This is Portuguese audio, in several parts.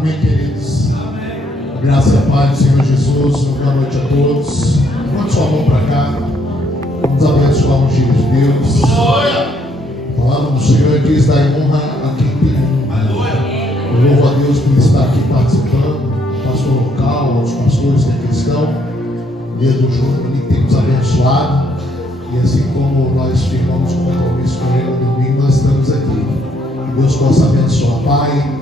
Amém, queridos? Amém. Graça e a paz do Senhor Jesus. Boa noite a todos. Levante sua mão para cá. Vamos abençoar o ungido de Deus. A palavra do Senhor diz: dai honra a quem tem honra. Eu louvo a Deus por estar aqui participando, pastor local, aos pastores que aqui estão, desde o Júnior, que tem nos abençoado. E assim como nós firmamos um compromisso com ele no domingo, nós estamos aqui. Que Deus possa abençoar. Pai,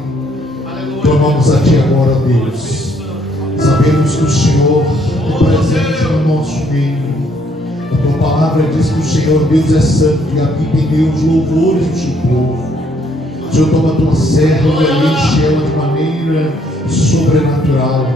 tomamos a Ti agora, Deus. Sabemos que o Senhor é presente no nosso meio. A Tua palavra diz que o Senhor Deus é santo e habita em Deus louvores do seu povo. O Senhor toma a Tua serva e enche ela de maneira sobrenatural.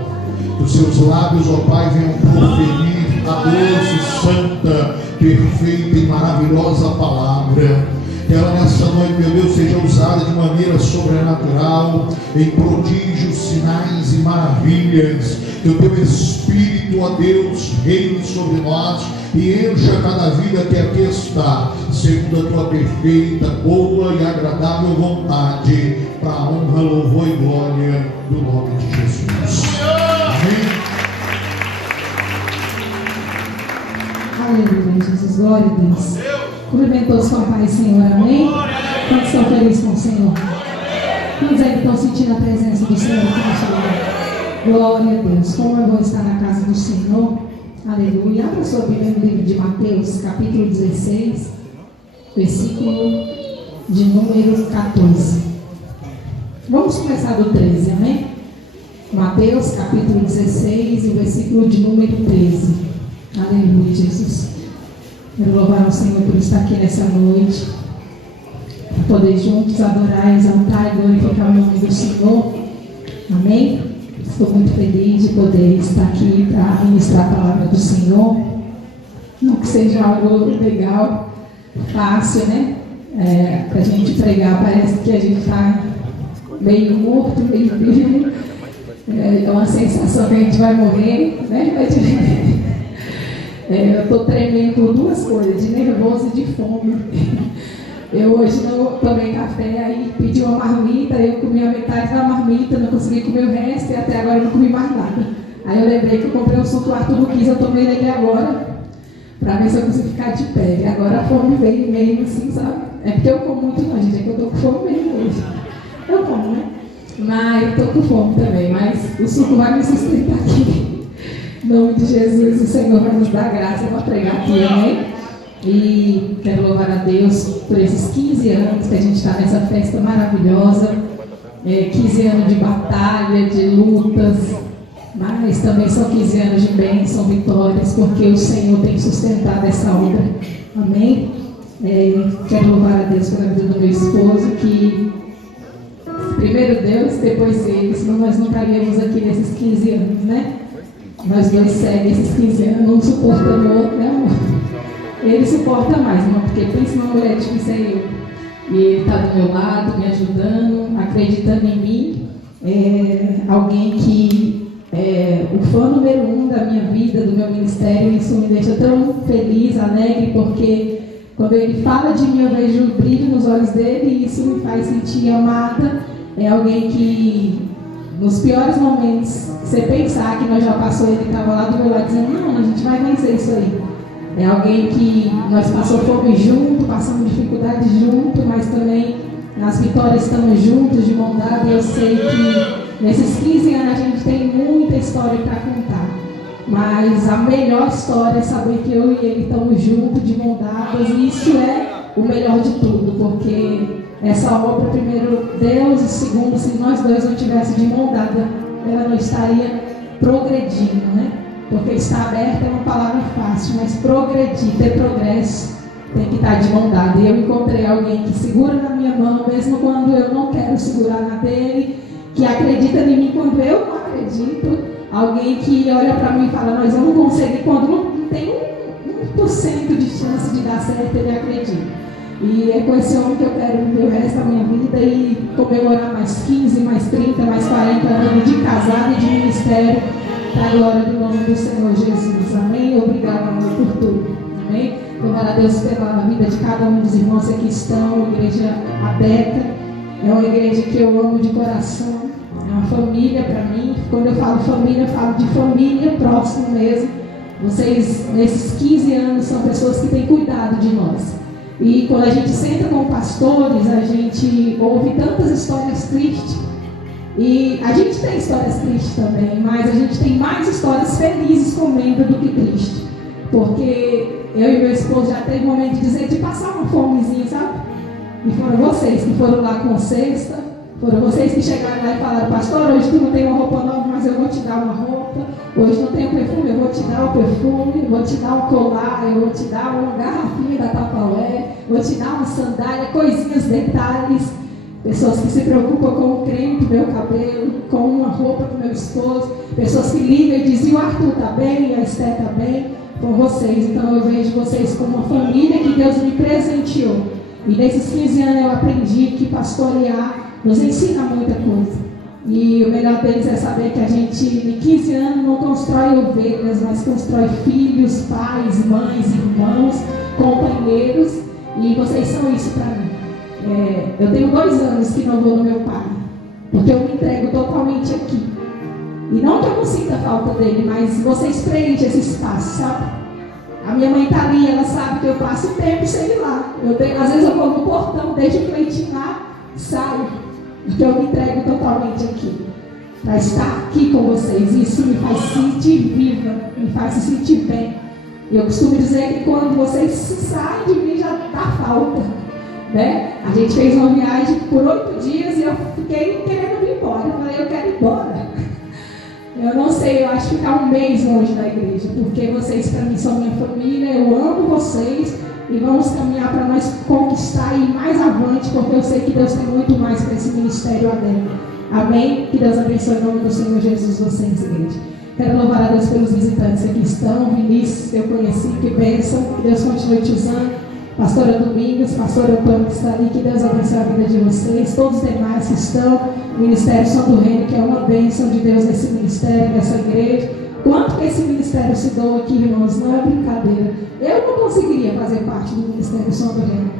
Que os seus lábios, ó Pai, venham proferir a doce, santa, perfeita e maravilhosa palavra. Que ela nessa noite, meu Deus, seja usada de maneira sobrenatural, em prodígios, sinais e maravilhas. Que o Teu Espírito, ó Deus, reine sobre nós e encha cada vida que aqui está, segundo a Tua perfeita, boa e agradável vontade, para a honra, louvor e glória do nome de Jesus. Amém. Aleluia, Jesus, glória a Deus. Cumprimentou-os com a paz, Senhor, amém? Quantos estão felizes com o Senhor? Quantos aí estão sentindo a presença do Senhor aqui neste lugar? Glória a Deus, como é bom estar na casa do Senhor. Aleluia. Abra sua Bíblia no livro de Mateus, capítulo 16, versículo de número 14. Vamos começar do 13, amém? Mateus, capítulo 16, o versículo de número 13. Aleluia, Jesus. Quero louvar ao Senhor por estar aqui nessa noite, para poder juntos adorar, exaltar e glorificar o nome do Senhor. Amém? Estou muito feliz de poder estar aqui para ministrar a palavra do Senhor. Não que seja algo legal, fácil, né? Para a gente pregar, parece que a gente está meio morto, meio vivo. É uma sensação que a gente vai morrer, né? Eu estou tremendo por duas coisas, de nervoso e de fome. Eu hoje não tomei café, aí pedi uma marmita, eu comi a metade da marmita, não consegui comer o resto e até agora eu não comi mais nada. Aí eu lembrei que eu comprei um suco Arthur Luquis, eu tomei ele agora, para ver se eu consigo ficar de pé. E agora a fome veio meio assim, sabe? É porque eu como muito não, gente, é que eu estou com fome mesmo hoje. Eu como, né? Mas estou com fome também, mas o suco vai me sustentar aqui. Em nome de Jesus, o Senhor vai nos dar graça para pregar aqui, amém? E quero louvar a Deus por esses 15 anos que a gente está nessa festa maravilhosa, 15 anos de batalha, de lutas, mas também são 15 anos de bênção, vitórias, porque o Senhor tem sustentado essa obra, amém? Quero louvar a Deus pela vida do meu esposo, que primeiro Deus, depois ele, senão nós não estaríamos aqui nesses 15 anos, né? Nós dois seguimos esses 15 anos, um suporta o outro, né, amor? Ele suporta mais, não, porque pensa numa mulher difícil, é eu. E ele está do meu lado, me ajudando, acreditando em mim. Alguém que é o fã número 1 da minha vida, do meu ministério. Isso me deixa tão feliz, alegre, porque quando ele fala de mim, eu vejo o brilho nos olhos dele e isso me faz sentir amada. É alguém que, nos piores momentos, você pensar que nós já passou, ele estava lá do meu lado dizendo: não, a gente vai vencer isso aí. É alguém que nós passamos fome junto, passamos dificuldade junto, mas também nas vitórias estamos juntos, de mão dada. E eu sei que nesses 15 anos a gente tem muita história para contar. Mas a melhor história é saber que eu e ele estamos juntos, de mão dadas. E isso é o melhor de tudo, porque essa obra, primeiro Deus, e segundo, se nós dois não tivéssemos de mão dada, ela não estaria progredindo, né? Porque estar aberta é uma palavra fácil, mas progredir, ter progresso, tem que estar de mão dada. E eu encontrei alguém que segura na minha mão, mesmo quando eu não quero segurar na dele, que acredita em mim quando eu não acredito, alguém que olha para mim e fala: nós vamos conseguir, quando não tem 1% de chance de dar certo, ele acredita. E é com esse homem que eu quero viver o resto da minha vida e comemorar mais 15, mais 30, mais 40 anos de casado e de ministério, para a glória do nome do Senhor Jesus. Amém? Obrigado, amor, por tudo. Amém? Louvar a Deus pela vida de cada um dos irmãos que aqui estão, igreja aberta. É uma igreja que eu amo de coração. É uma família para mim. Quando eu falo família, eu falo de família próxima mesmo. Vocês, nesses 15 anos, são pessoas que têm cuidado de nós. E quando a gente senta com pastores, a gente ouve tantas histórias tristes. E a gente tem histórias tristes também, mas a gente tem mais histórias felizes com membro do que tristes. Porque eu e meu esposo já teve um momento de passar uma fomezinha, sabe? E foram vocês que foram lá com a cesta, foram vocês que chegaram lá e falaram: pastor, hoje tu não tem uma roupa nova, mas eu vou te dar uma roupa. Hoje não tem um perfume, eu vou te dar um perfume, eu vou te dar um colar, eu vou te dar uma garrafinha da Tupperware, vou te dar uma sandália, coisinhas, detalhes. Pessoas que se preocupam com o creme do meu cabelo, com uma roupa do meu esposo, pessoas que ligam e dizem: o Arthur está bem, a Esté está bem, por vocês. Então eu vejo vocês como uma família que Deus me presenteou. E nesses 15 anos eu aprendi que pastorear nos ensina muita coisa. E o melhor deles é saber que a gente, em 15 anos, não constrói ovelhas, mas constrói filhos, pais, mães, irmãos, companheiros. E vocês são isso para mim. Eu tenho 2 anos que não vou no meu pai, porque eu me entrego totalmente aqui. E não que eu não sinta falta dele, mas vocês preenchem esse espaço, sabe? A minha mãe está ali, ela sabe que eu passo tempo sem ir lá. Às vezes eu vou no portão, deixo o Cleitinho lá, saio, porque eu me entrego totalmente aqui, para estar aqui com vocês. Isso me faz sentir viva, me faz se sentir bem. Eu costumo dizer que quando vocês saem de mim já dá falta. Né? A gente fez uma viagem por 8 dias e eu fiquei querendo ir embora. Eu falei: eu quero ir embora. Eu não sei, eu acho que ficar um mês longe da igreja, porque vocês para mim são minha família, eu amo vocês e vamos caminhar para nós conquistar e ir mais avante, porque eu sei que Deus tem muito mais para esse ministério adentro. Amém? Que Deus abençoe em nome do Senhor Jesus vocês, igreja. Quero louvar a Deus pelos visitantes que aqui estão. Vinícius, que eu conheci, que bênção, que Deus continue te usando. Pastora Domingos, pastor Antônio que está ali, que Deus abençoe a vida de vocês, todos os demais que estão, Ministério São do Reino, que é uma bênção de Deus nesse ministério, nessa igreja. Quanto que esse ministério se doa aqui, irmãos, não é brincadeira. Eu não conseguiria fazer parte do Ministério São do Reino.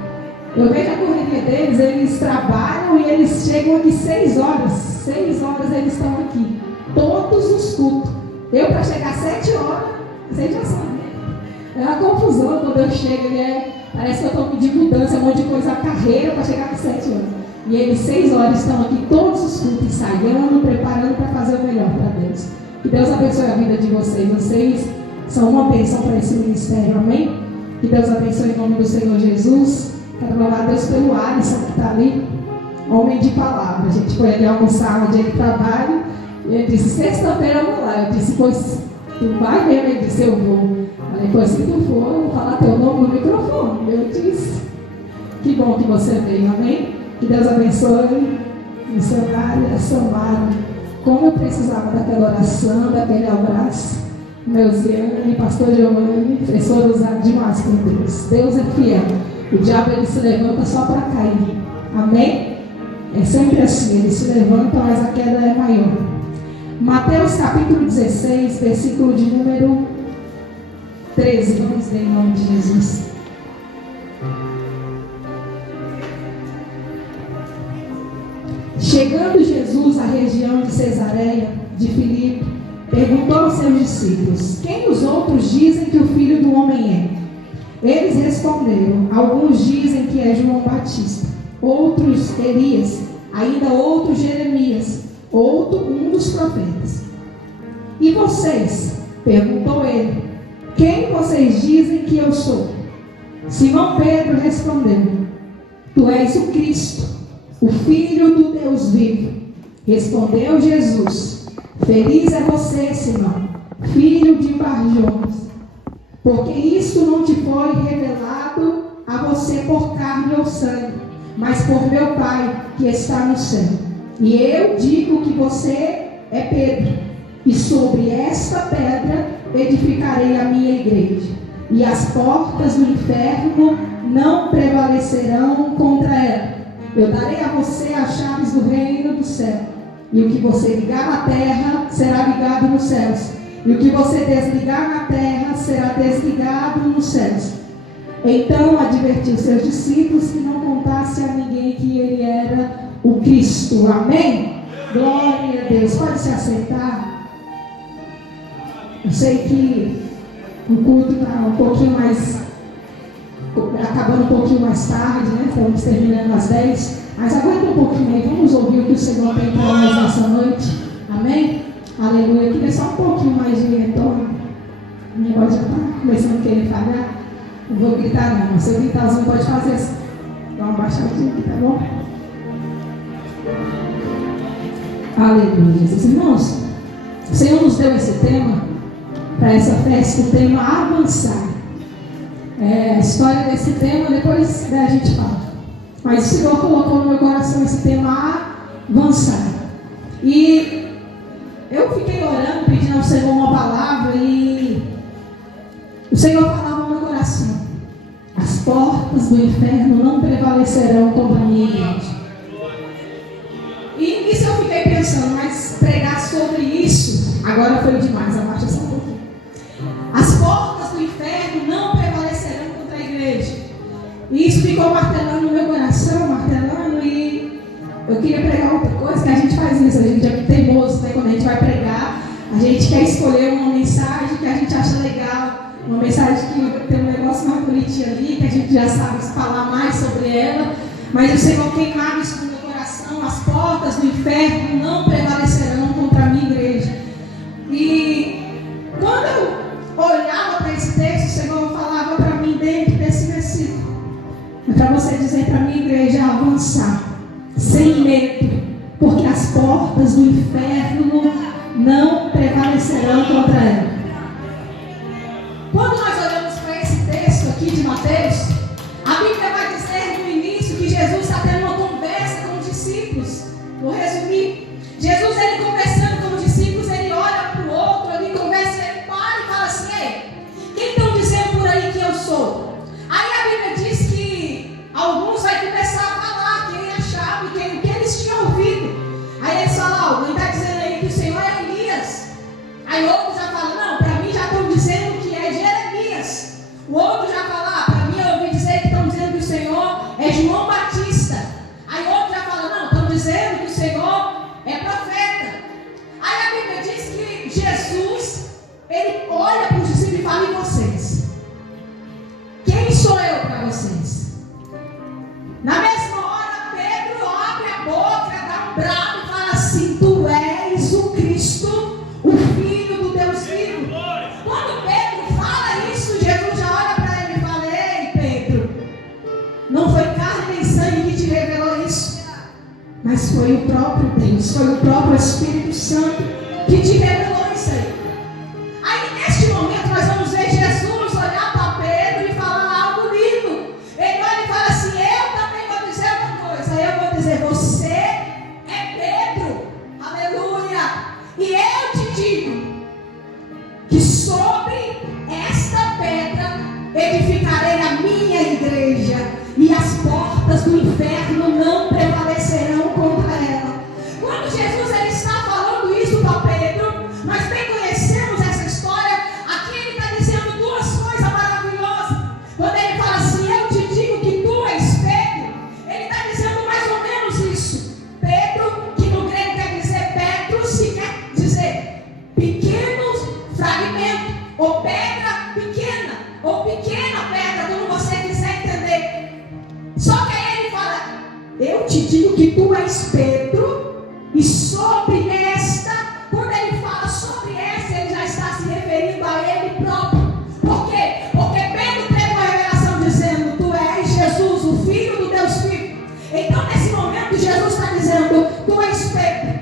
Eu vejo a correria deles, eles trabalham e eles chegam aqui 6 horas. 6 horas eles estão aqui, todos os cultos. Eu, para chegar 7 horas, vocês já sabem. É uma confusão quando eu chego, parece que eu estou pedindo mudança, um monte de coisa, a carreira para chegar com 7 horas. E eles 6 horas estão aqui todos os cultos, ensaiando, preparando para fazer o melhor para Deus. Que Deus abençoe a vida de vocês. Vocês são uma bênção para esse ministério, amém? Que Deus abençoe em nome do Senhor Jesus. Quero louvar a Deus pelo Alisson que está ali, homem de palavra. A gente foi ali almoçar onde ele trabalha e ele disse: sexta-feira eu vou lá. Eu disse: pois tu vai mesmo? Ele disse: eu vou. Depois, se tu for, eu vou falar teu nome no microfone. Eu disse: que bom que você veio, amém? Que Deus abençoe missionária Samara. Como eu precisava daquela oração, daquele abraço. Meu Ziane, pastor Giovanni, professor usado demais por Deus. Deus é fiel. O diabo ele se levanta só para cair, amém? É sempre assim, ele se levanta, mas a queda é maior. Mateus capítulo 16, versículo de número 13, vamos ler em nome de Jesus. Chegando Jesus à região de Cesareia de Filipe, perguntou aos seus discípulos: quem os outros dizem que o Filho do Homem é? Eles responderam: alguns dizem que é João Batista, outros Elias, ainda outros Jeremias, outro um dos profetas. E vocês? Perguntou ele: quem vocês dizem que eu sou? Simão Pedro respondeu: tu és o Cristo, o Filho do Deus vivo. Respondeu Jesus: feliz é você, Simão, filho de Barjonas, porque isto não te foi revelado a você por carne ou sangue, mas por meu Pai que está no céu. E eu digo que você é Pedro, e sobre esta pedra edificarei a minha igreja, e as portas do inferno não prevalecerão contra ela. Eu darei a você as chaves do reino do céu, e o que você ligar na terra será ligado nos céus, e o que você desligar na terra será desligado nos céus. Então advertiu seus discípulos que não contasse a ninguém que ele era o Cristo. Amém? Glória a Deus. Pode se aceitar. Eu sei que o culto está um pouquinho mais, acabando um pouquinho mais tarde, né? Estamos terminando às 10. Mas aguenta um pouquinho aí. Vamos ouvir o que o Senhor tem para nós nessa noite. Amém? Aleluia. Eu queria só um pouquinho mais de retorno. Minha voz já está começando a querer falhar. Não vou gritar não. Se eu gritar, você não pode fazer assim. Dá uma baixadinha aqui, tá bom? Aleluia, Jesus. Irmãos, o Senhor nos deu esse tema para essa festa, o tema avançar. A história desse tema depois a gente fala. Mas o Senhor colocou no meu coração esse tema avançar. E eu fiquei orando, pedindo ao Senhor uma palavra e o Senhor falava no meu coração: as portas do inferno não prevalecerão contra a minha igreja. E nisso eu fiquei pensando, mas pregar sobre isso agora foi demais, abaixa só um pouquinho. As portas do inferno não prevalecerão contra a igreja. E isso ficou martelando no meu coração, martelando, e eu queria pregar outra coisa, que a gente faz isso, a gente é teimoso, né? Quando a gente vai pregar, a gente quer escolher uma mensagem que a gente acha legal, uma mensagem que tem um negócio mais bonitinho ali, que a gente já sabe falar mais sobre ela, mas o Senhor queimava isso no meu coração: as portas do inferno não prevalecerão contra a minha igreja. E quando eu olhava para esse texto, o Senhor falava para mim dentro desse versículo: é para você dizer para a minha igreja avançar, sem medo, porque as portas do inferno não prevalecerão contra ela. Quando nós olhamos para esse texto aqui de Mateus, a Bíblia vai dizer no início que Jesus está tendo uma conversa com os discípulos. Vou resumir. Jesus, ele conversando com os discípulos, ele olha para o outro, ele conversa, ele para e fala assim: ei, quem estão dizendo por aí que eu sou? Aí a Bíblia diz que alguns vai começar a falar quem achava, o que eles tinham ouvido. Aí eles falam: alguém está dizendo aí que o Senhor é Elias. Aí outros já falam: não, para mim já estão dizendo que é Jeremias. O outro já fala: para mim eu ouvi dizer que estão dizendo que o Senhor é João Batista. Aí outro já fala: não, estão dizendo que o Senhor é profeta. Aí a Bíblia diz que Jesus, ele olha para os discípulos e fala: e vocês? Quem sou eu para vocês? Na mesma hora, Pedro abre a boca, dá um brado e fala assim: tu és o Cristo, o Filho do Deus vivo. Quando Pedro fala isso, Jesus já olha para ele e fala: ei, Pedro, não foi carne nem sangue que te revelou isso, mas foi o próprio Deus, foi o próprio Espírito Santo que te revelou isso aí. Aí neste momento nós vamos ver Jesus olhar para Pedro e falar algo lindo. Ele olha e fala assim: eu também vou dizer uma coisa, eu vou dizer: você é Pedro, aleluia, e eu te digo que sobre esta pedra edificarei a minha igreja, e as portas do inferno não prevalecerão contra ela. Quando Jesus ele está falando isso para Pedro, nós bem conhecemos essa história. Aqui ele está dizendo duas coisas maravilhosas. Quando ele fala assim: eu te digo que tu és Pedro, ele está dizendo mais ou menos isso. Pedro, que no grego quer dizer Petros, que quer dizer pequeno fragmento, ou pedra pequena, ou pequena pedra, como você quiser entender. Só que aí ele fala: eu te digo que tu és Pedro, e sobre esta, quando ele fala sobre esta, ele já está se referindo a ele próprio. Por quê? Porque Pedro teve uma revelação dizendo: tu és Jesus, o Filho do Deus vivo. Então nesse momento Jesus está dizendo: tu és Pedro,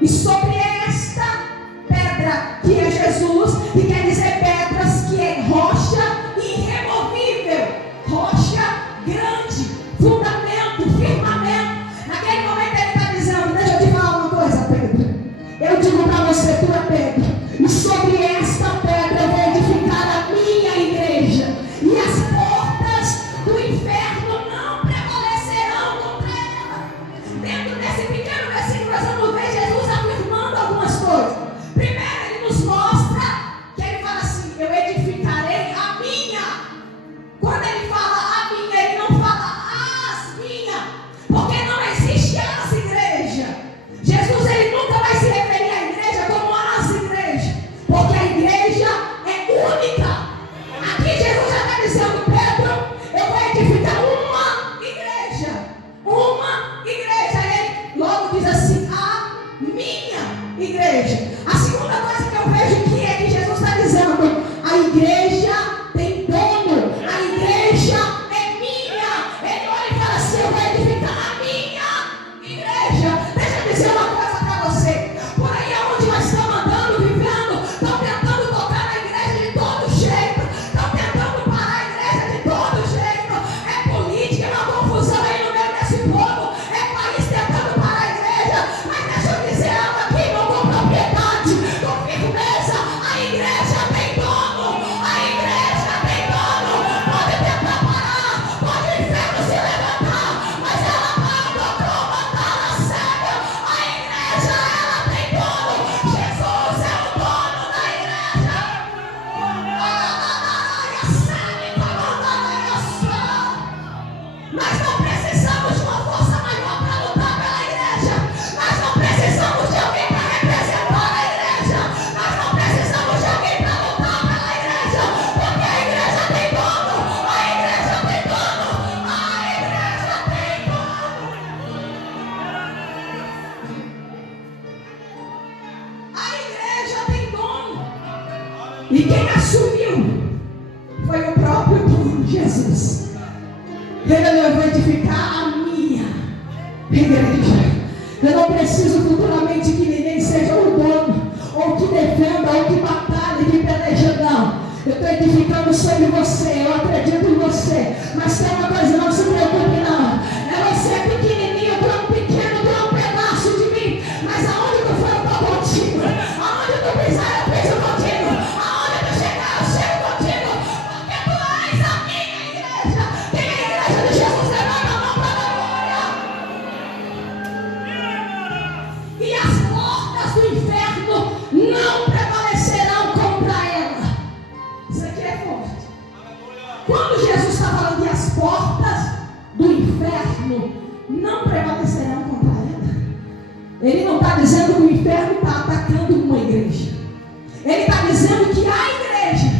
e sobre esta pedra, que é Jesus, que quer dizer pedras, que é rocha irremovível, rocha grande, fundamento, firmamento. Naquele momento ele está dizendo: deixa eu te falar uma coisa, Pedro. Eu digo para você: tu é Pedro, e sobre esta pedra eu vou edificar a minha igreja, e as portas do inferno não prevalecerão contra ela. Dentro desse pequeno versículo nós vamos ver Jesus afirmando E quem assumiu foi o próprio dono, Jesus. Eu vou edificar a minha igreja. Eu não preciso futuramente que ninguém seja o dono, ou que defenda, ou que batalhe, que peleja, não. Eu estou edificando sobre você, eu acredito em você. Mas tem uma coisa, não se preocupe não. É você pequenininho, tu é um pequeno, tu é um pedaço de mim. Mas aonde tu for, eu estou contigo. Aonde tu pisar, eu piso contigo. Aonde tu chegar, eu chego contigo. Porque tu és a minha igreja. Quem é a igreja de Jesus, levanta a mão para a glória. E as portas do inferno não prevalecerão contra ela. Isso aqui é forte. Quando Jesus está falando que as portas do inferno não prevalecerão contra ela, ele não está dizendo que o inferno está atacando uma igreja. Ele está dizendo que a igreja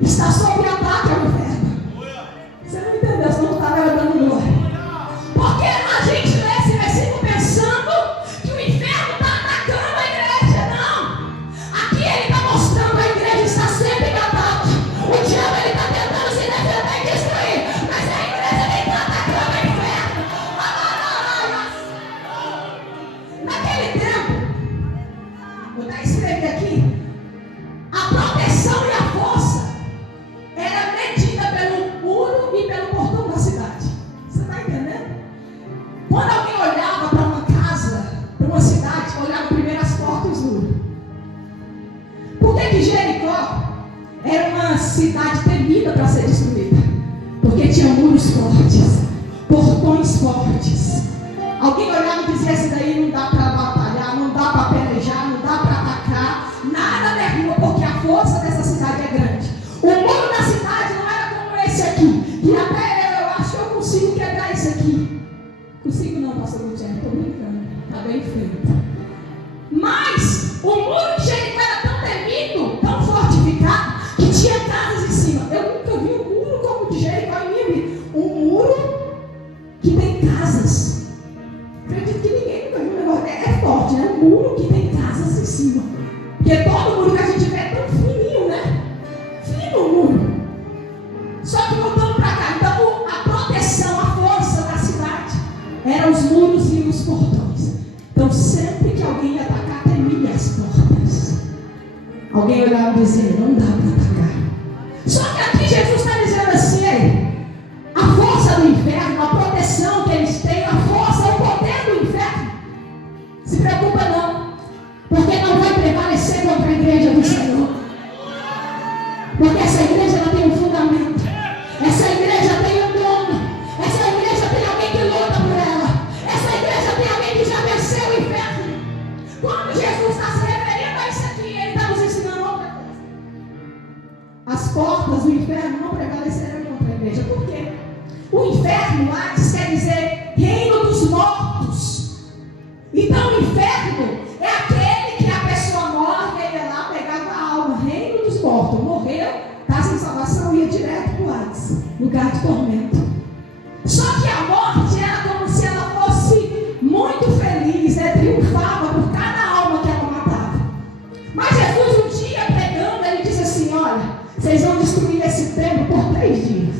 está sob ataque ao inferno. Você não entendeu, você não está dando glória. Porque a gente lê esse versículo pensando que o inferno está atacando a igreja. Não. Aqui ele está mostrando que a igreja está sempre em ataque. O diabo ele está tentando se defender e destruir. Mas a igreja nem está atacando o inferno. Naquele tempo, vou até escrever aqui, a proteção e a força era medida pelo muro e pelo portão da cidade. Você está entendendo? Quando alguém olhava para uma casa, para uma cidade, olhava primeiro as portas e os muros. Por que Jericó era uma cidade temida para ser destruída? Porque tinha muros fortes, portões fortes. Alguém olhava e dizia: esse daí não dá para batalhar, não dá para pelejar, não dá para atacar, nada derruba, porque a força dessa cidade é grande. O muro da cidade não era como esse aqui, que até eu acho que eu consigo quebrar esse aqui. Consigo não, pastor Gutierrez, estou brincando, está bem feito. Mas o muro de Jericó era tão temido, tão fortificado, que tinha casas em cima. Eu nunca vi um muro como o de Jericó em minha vida. Um muro que tem casas. Acredito que ninguém nunca viu um negócio. É forte, né? Um muro que tem casas em cima. Porque todo muro que a gente vê é tão fininho, né? Fino o muro. Só que voltando para cá, então a proteção, a força da cidade eram os muros e os portões. Então sempre que alguém ia atacar, temia as portas. Alguém olhava e dizia: não dá para atacar. Só que aqui Jesus está dizendo assim: ei, a força do inferno, a proteção que eles têm, a força, o poder do inferno, se preocupa não, porque não vai prevalecer contra a igreja do Senhor. Porque essa igreja ela tem um fundamento, essa igreja tem um dono, essa igreja tem alguém que luta por ela, essa igreja tem alguém que já venceu o inferno. Quando Jesus está se referindo a isso aqui, ele está nos ensinando outra coisa. As portas do inferno não prevalecerão contra a igreja. Por quê? O inferno lá quer dizer reino dos mortos. Então o inferno é aquele que a pessoa morre, ele ia lá, pegava a alma. Reino dos mortos. Morreu, está sem salvação, ia direto para o Hades, lugar de tormento. Só que a morte era como se ela fosse muito feliz, triunfava por cada alma que ela matava. Mas Jesus um dia pregando, ele disse assim: olha, vocês vão destruir esse templo por 3 dias.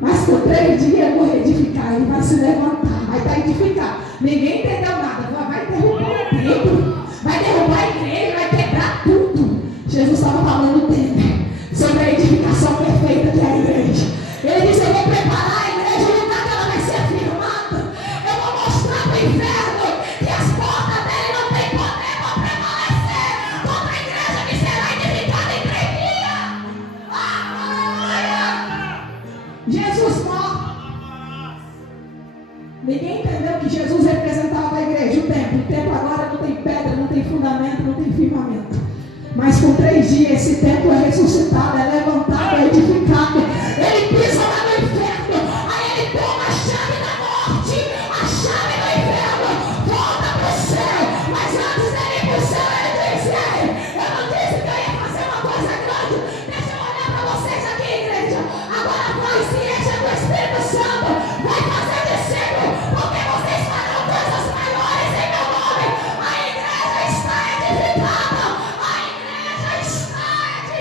Mas por 3 dias eu vou reedificar, ele vai se levantar, vai estar edificado. Ninguém entendeu nada, vai derrubar o templo, vai derrubar a igreja, vai quebrar tudo. Jesus estava falando o tempo, sobre a edificação perfeita que é a igreja. Ele disse: eu vou preparar a igreja, o lugar que ela vai ser firmada. Eu vou mostrar para o inferno que as portas dele não têm poder para prevalecer contra a igreja que será edificada em 3 dias. Jesus morre. Ninguém entendeu que Jesus representava a igreja, o templo. O templo agora não tem pedra, não tem fundamento, não tem firmamento. Mas por 3 dias esse templo é ressuscitado, é levantado, é edificado. Ele pisa lá no inferno, aí ele toma a chave da morte, a chave do inferno, volta para o céu. Mas antes dele ir para o céu, ele disse: ei, eu não disse que eu ia fazer uma coisa grande. Deixa eu olhar para vocês aqui, igreja. Agora vai se encher do Espírito Santo, vai fazer discípulo, porque vocês farão coisas maiores em meu nome. A igreja está edificada, a igreja está edificada.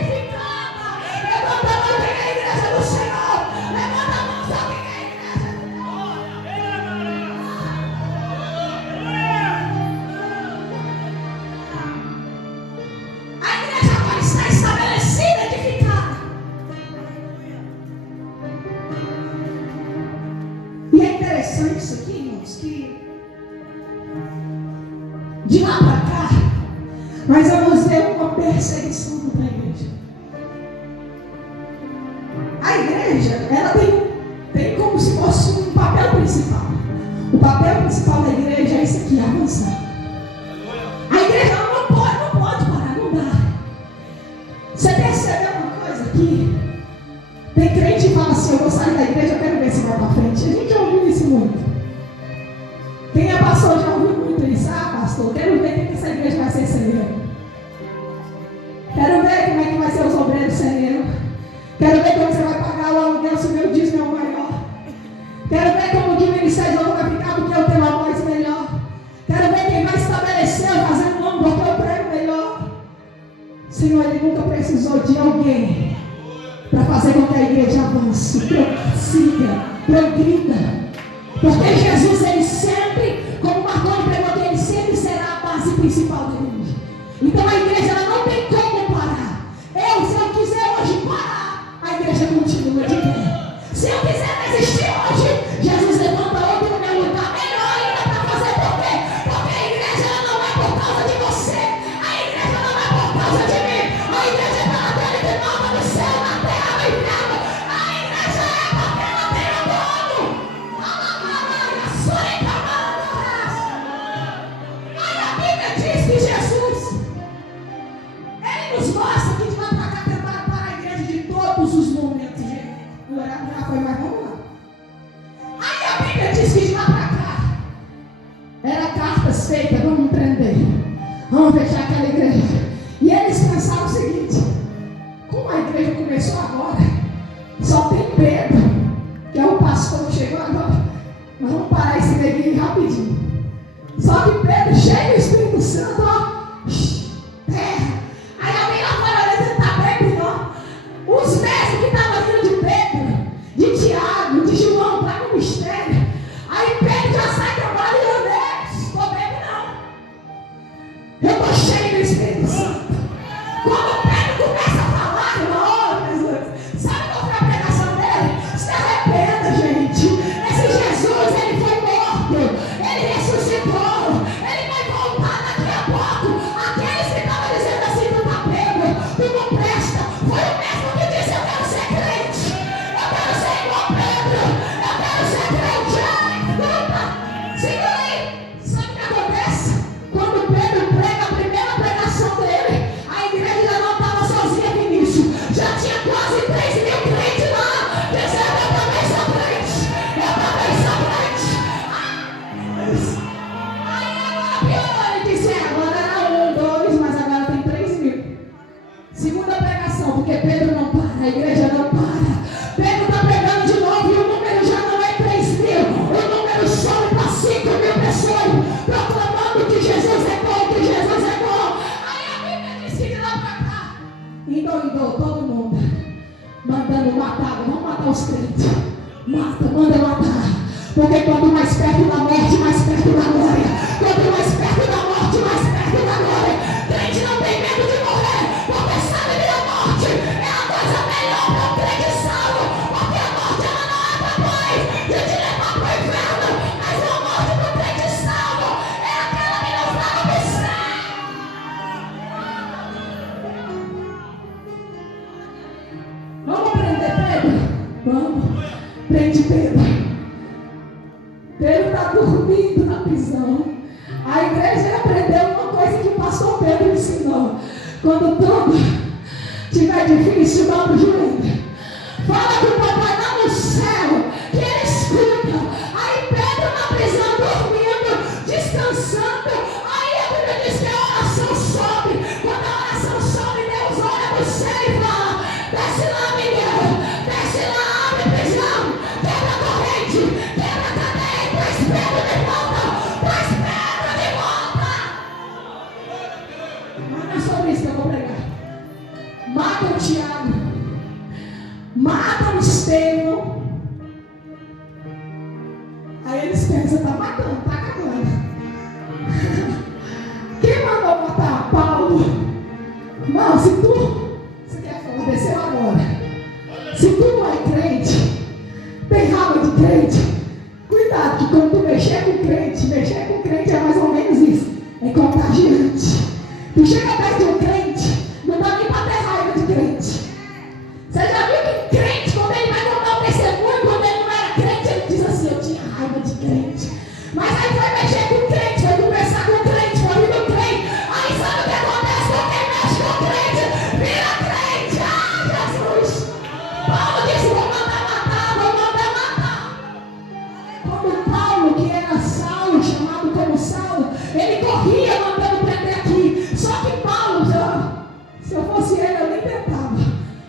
para cá, nós vamos ver uma perseguição contra a igreja. A igreja, ela tem como se fosse um papel principal. O papel principal da igreja é isso aqui, avançar. A igreja não pode parar, não dá. Você percebeu uma coisa aqui? Tem crente que fala assim, eu vou sair da igreja, eu quero ver se vai para frente. A gente já ouviu isso muito. Quem é pastor já ouviu muito isso. Ah, pastor, quero ver que essa igreja vai ser celeiro. Quero ver como é que vai ser os obreiros celeiro. Quero ver como você vai pagar o aluguel se o meu dízimo é o maior. Quero ver como que o ministério de vai ficar porque eu tenho uma voz melhor. Quero ver quem vai estabelecer, fazer um nome porque eu prego melhor. Senhor, Ele nunca precisou de alguém para fazer com que a igreja avance, prossiga, progrida. Porque Jesus, Ele sempre, como Marconi pregou aqui, Ele sempre será a base principal da igreja. Então a igreja ela não tem como parar. Se eu quiser hoje parar, a igreja continua de pé. Se eu quiser desistir hoje, Jesus levanta outro no meu lugar, melhor ainda para fazer por quê? Porque a igreja ela não é por causa de você, a igreja não é por causa de mim, a igreja é para aquele que manda no céu, na terra, no inferno. A igreja é porque ela tem o dono. Aí a Bíblia diz que Jesus, Ele nos mostra que de lá para cá tentaram para a igreja de todos os momentos. O horário já foi, mas vamos lá. Aí a Bíblia diz que de lá para cá era cartas feitas, vamos prender, vamos fechar aquela igreja. E eles pensaram o seguinte: como a igreja começou agora, só tem Pedro, que é o pastor que chegou agora. Nós vamos parar esse neguinho rapidinho. Só que Pedro, cheio do Espírito Santo, terra. Aí alguém lá fora olha que está Pedro, não. Os mesmos que estavam vindo de Pedro, de Tiago, de João, para o mistério. Aí Pedro já sai trabalhando, estou bem não. Eu estou cheio do Espírito Santo. Quando Pedro começa a falar, irmão, Jesus, sabe qual foi a pregação dele? Se arrependa, gente. Esse Jesus, ele foi morto, ele ressuscitou, ele vai voltar daqui a pouco. Aqueles que estavam dizendo assim, tu tá Pedro, tu não presta, foi o mesmo que disse, eu quero ser crente, eu quero ser igual Pedro, eu quero ser crente. Segura aí, sabe o que acontece? Quando Pedro prega a primeira pregação dele, a igreja já não estava sozinha no início, já tinha quase 3 mil crentes lá, dizendo, eu também sou crente, eu também sou crente. Aí agora piorou, ele disse, agora era 1, 2, mas agora tem 3 mil. Segunda pregação, porque Pedro não para, a igreja não para. Pedro está pregando de novo e o número já não é 3 mil, o número sobe para 5 mil pessoas, proclamando que Jesus é bom, que Jesus é bom. Aí a Bíblia diz que de lá para cá, endoidou todo mundo, mandando matar, vamos matar os crentes. Manda matar. Porque quanto mais perto da morte, mais perto da glória. Quanto mais perto da morte, mais perto da glória. Crente não tem medo de morrer, porque sabe que a morte é a coisa melhor para o crente salvo. Porque a morte ela não é capaz de te levar para o inferno, mas a morte para o crente salvo é aquela que nos dá no céu. Vamos prender Pedro? Vamos. Prende Pedro. Pedro está dormindo na prisão. A igreja aprendeu uma coisa que o pastor Pedro ensinou. Quando tudo estiver difícil, dobra o joelho. Fala com o papai lá no céu, que ele escuta. Aí Pedro na prisão, dormindo, descansando. Aí a Bíblia diz que a oração sobe. Quando a oração sobe, Deus olha no céu e fala, desce lá, Miguel, desce lá, abre prisão, quebra a corrente, quebra a cadeia, traz Pedro de volta, traz Pedro de volta. Mas não é sobre isso que eu vou pregar. Mata o Tiago, mata o Estevão. Aí eles pensam, tá matando, tá acabando. Quem mandou matar Paulo? Irmão, se tu, você quer falar, desceu agora. Se tu não é crente, tem raiva de crente, cuidado que quando tu mexer com crente é mais ou menos isso, é contagiante. Tu chega perto de um crente, não dá nem para ter raiva de crente. Você já viu que crente, quando ele vai contar o testemunho, quando ele não era crente, ele diz assim: eu tinha raiva de crente. Mas aí vai mexer com o crente, vai conversar com o crente, vai ouvir o crente. Aí sabe o que acontece com quem mexe com o crente? Vira crente. Ah, Jesus! Paulo disse: vou mandar matar, vou mandar matar. Quando Paulo, que era Saulo, chamado como Saulo, ele corria mandando prender aqui. Só que Paulo, se eu fosse ele, eu nem tentava.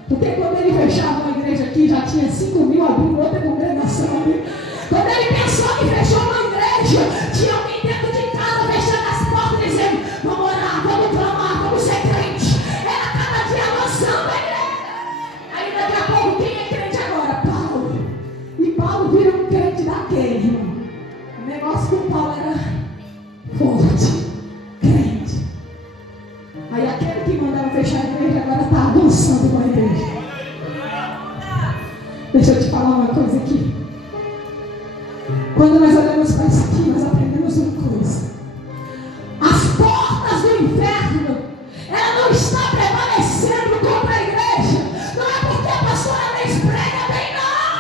Porque quando ele fechava uma igreja aqui, já tinha 5.000 abrindo outra congregação ali. Quando ele pensou que fechou uma igreja, tinha alguém dentro de casa fechando as portas, dizendo: vamos orar, vamos clamar, vamos ser crente. Era cada dia avançando a igreja. Aí daqui a pouco, quem é crente agora? Paulo. E Paulo vira um crente daquele, irmão. O negócio com Paulo era forte, crente. Aí aquele que mandava fechar a igreja agora está avançando com a igreja. Deixa eu te falar uma coisa aqui. Quando nós olhamos para isso aqui, nós aprendemos uma coisa. As portas do inferno, ela não está prevalecendo contra a igreja. Não é porque a pastora Inês prega bem, não.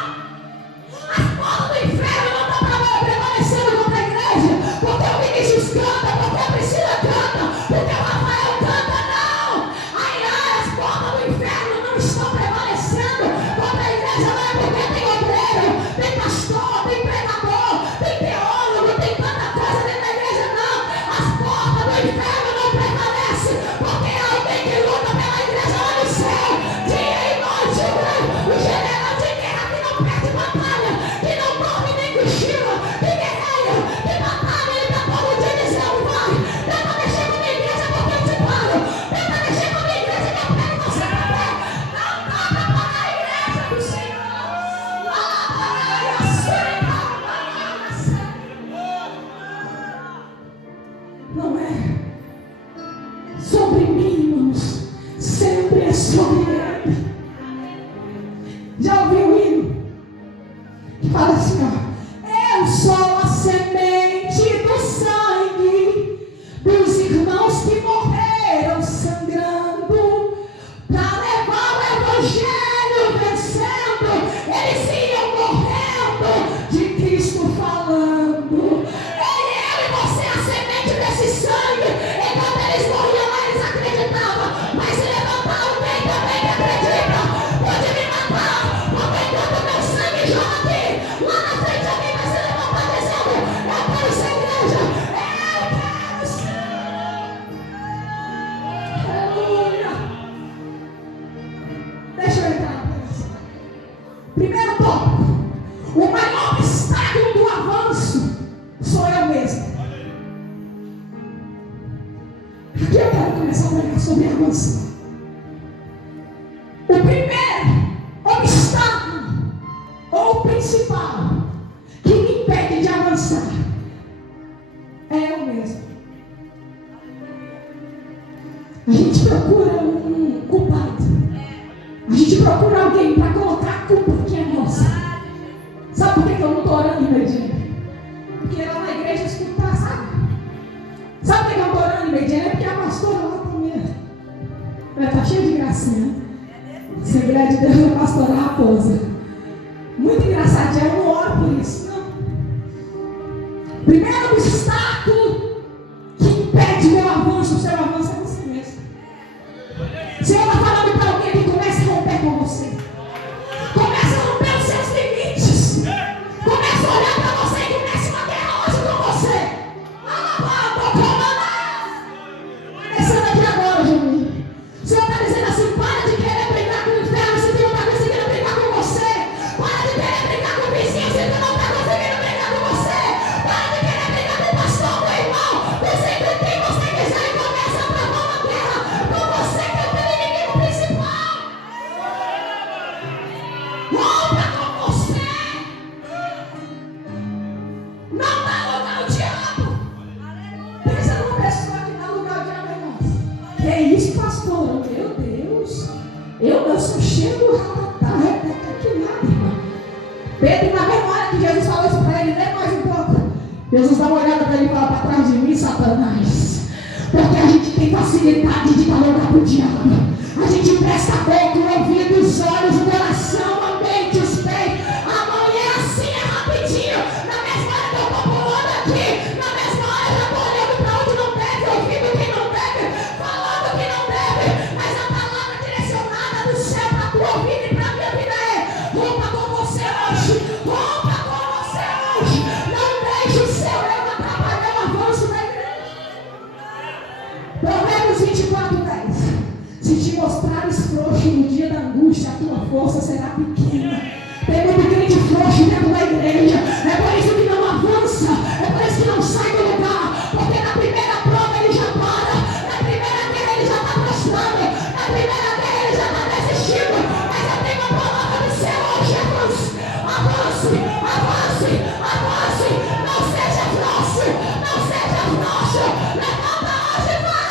As portas do inferno não estão prevalecendo contra a igreja porque o Vinícius canta, porque a Priscila canta, porque o Rafael canta, não. Aí as portas do inferno não estão prevalecendo contra a igreja. Não é porque tem obreiro, tem pastor, tem pregador, tem teólogo, tem tanta coisa dentro da igreja, não. As portas do inferno não prevalecem porque é alguém que luta pela igreja lá no céu, dia e noite. O general de guerra que não perde batalha, que não dorme nem cochila, que guerreia, que batalha. Ele está todo dia dizendo: vai, tenta mexer com a minha igreja porque eu te paro, tenta mexer com a minha igreja que eu quero você também. Não toca para a igreja do Senhor. Não é sobre mim, irmãos, sempre é sobre ele. Já ouviu o hino? Que fala assim: ó, eu sou a semente do sangue dos irmãos que morreram sangrando para levar o evangelho vencendo. Eles iam morrendo de Cristo falando. Eu e você, a semente desse sangue. Enquanto eles morriam lá, eles acreditavam. Mas se levantar alguém também que acredita, pode me matar, porque enquanto o meu sangue jorra aqui, lá na frente alguém vai se levantar dizendo: eu quero ser igreja, eu quero ser. Aleluia. Deixa eu entrar na pregação. Primeiro tópico: o maior obstáculo do avanço sou eu mesmo. Aqui eu quero começar a pregar sobre avançar. O primeiro obstáculo, ou o principal, que me impede de avançar é eu mesmo. A gente procura um culpado. A gente procura alguém para colocar a culpa que é nossa. Sabe por que eu não estou orando em Mediana? Porque lá na igreja escutar, sabe? Sabe por que eu não estou orando em Mediana? É porque a pastora lá também está cheia de gracinha. Assembleia de Deus é a pastora Raposa. Muito engraçadinha, eu não oro por isso, não. Primeiro obstáculo que impede meu avanço, o seu avanço é você mesmo. O Senhor está falando para alguém que comece a romper com você. Comece a romper os seus limites. Comece a olhar para você e comece uma guerra hoje com você. Começando aqui agora, Juninho. O Senhor está dizendo assim: para de querer brigar com o inferno se tu não está conseguindo brigar com você. Para de querer brigar com o vizinho se tu não está conseguindo brigar com você. Para de querer brigar com o pastor, com o irmão. Com sempre quem você quiser e começa a travar uma guerra com você, que é o teu inimigo principal. Rompa com você. Não dá lugar ao diabo. Pensa numa pessoa que dá lugar ao diabo em nós. Que é isso, pastor? Meu Deus. Eu sou cheio do ratatá. Que nada, irmão. Pedro, na mesma hora que Jesus falou isso para ele, nem mais um pouco. Jesus dá uma olhada para ele e fala: para trás de mim, Satanás. Porque a gente tem facilidade para o diabo. A gente empresta a boca, o ouvido, os olhos, o coração, a mente, os pés. Amanhã assim é rapidinho. Na mesma hora que eu estou pulando aqui, na mesma hora eu já estou olhando para onde não deve, ouvindo o que não deve, falando o que não deve. Mas a palavra direcionada do céu para a tua vida e para a minha vida é: rompa com você hoje, rompa com você hoje. Não deixe o seu eu atrapalhar o avanço da igreja. Provérbios 24:10. Se te mostrares frouxo no dia da angústia, a tua força será pequena. Tem muito crente frouxo dentro da igreja. É por isso que não avança. É por isso que não sai do lugar. Porque na primeira prova ele já para. Na primeira guerra ele já está prostrando. Na primeira guerra ele já está desistindo. Mas eu tenho uma palavra do céu hoje. Avance, avance, avance, avance. Não seja frouxo. Não seja frouxo. Levanta hoje e vai.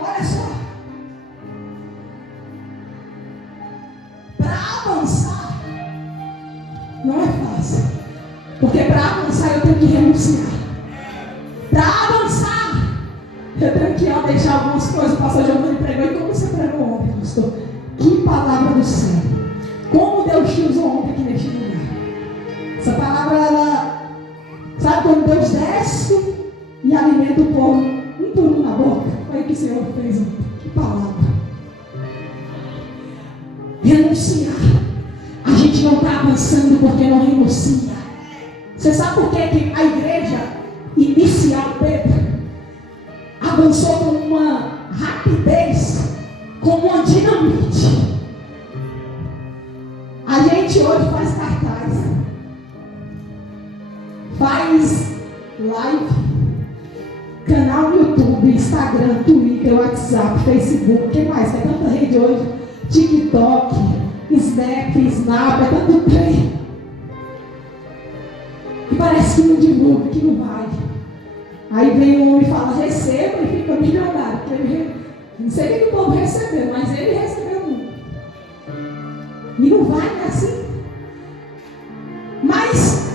Olha só, para avançar não é fácil, porque para avançar eu tenho que renunciar. Para avançar eu tenho que deixar algumas coisas. O pastor Giovanni pregou, e como você pregou ontem, pastor? Que palavra do céu! Como Deus te usou ontem aqui neste lugar. Essa palavra, ela, sabe quando Deus desce e alimenta o povo um por um na boca? Foi o que o Senhor fez ontem. Que palavra. Renunciar. A gente não está avançando porque não renuncia. Você sabe por que a igreja inicial Pedro avançou com uma rapidez, como uma dinamite? A gente hoje faz cartaz, faz live, canal no YouTube, Instagram, Twitter, WhatsApp, Facebook, o que mais? É tanta rede hoje, TikTok, Snap, Snap, é tanto trem. E parece que não divulga, que não vai. Aí vem um homem e fala, receba, e fica milionário. Não sei o que o povo recebeu, mas ele recebeu muito. E não vai, né, assim? Mas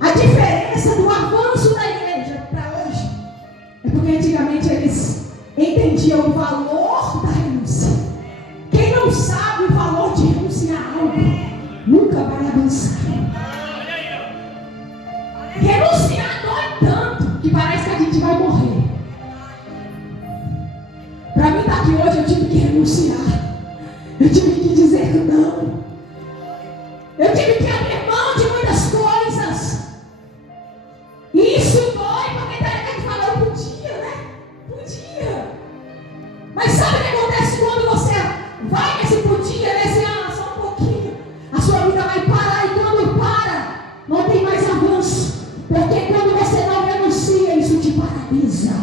a diferença do avanço da igreja para hoje é porque antigamente eles entendiam o valor da renúncia. Quem não sabe o valor de renunciar a algo, nunca vai avançar. Renunciar dói tanto que parece que a gente vai morrer. Para mim estar aqui hoje eu tive que renunciar. Eu tive que dizer não. Eu tive que abrir mão de muitas coisas. E isso dói, porque a gente fala, eu podia, né? Podia. Mas sabe o que acontece quando você vai nesse podia, nesse só um pouquinho? A sua vida vai parar, e quando para, não tem mais avanço. Porque quando você não renuncia, isso te paralisa.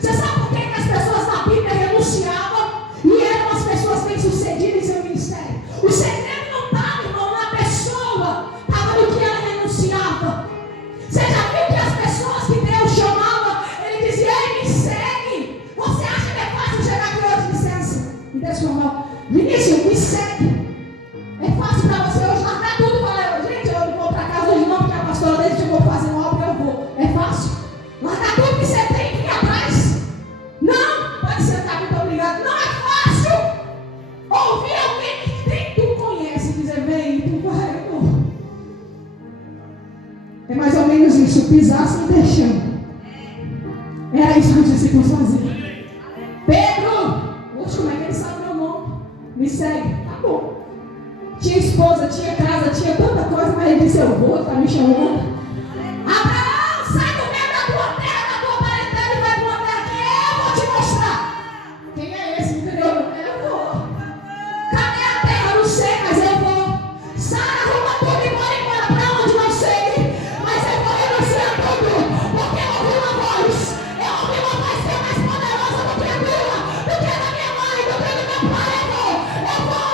Você sabe por que as pessoas na Bíblia renunciavam e eram as pessoas bem-sucedidas em seu ministério? O segredo não estava, irmão, na pessoa, estava no que ela renunciava. Você já viu que as pessoas que Deus chamava, ele dizia, ei, me segue. Você acha que é fácil chegar aqui hoje, licença? Me deixa eu falar. Vinícius, me segue. É fácil para você hoje largar tudo e falar, gente, eu não vou para casa hoje não, porque a pastora dele chegou a fazer uma obra, eu vou. É fácil? Largar tudo que você tem e vir atrás? Não, pode sentar, muito obrigado. Não é fácil ouvir alguém que nem tu conhece dizer, vem, tu vai, eu vou. É mais ou menos isso, pisar sem ter chão. Era isso que os discípulos faziam. Pedro, oxe, como é que ele sabe meu nome? Me segue, tá bom. Tinha esposa, tinha casa, tinha tanta coisa, mas ele disse, eu vou, tá me chamando. Abraão, sai do meio da tua terra, da tua parentela e vai para uma terra que eu vou te mostrar. Quem é esse? Entendeu? Eu vou. Cadê a terra? Não sei, mas eu vou. Sara, arruma tudo e bora embora para onde? Não sei. Mas eu vou renunciar tudo, porque eu ouvi uma voz. Eu ouvi uma voz que é mais poderosa do que a tua, do que a da minha mãe, do que a do meu pai. Eu vou.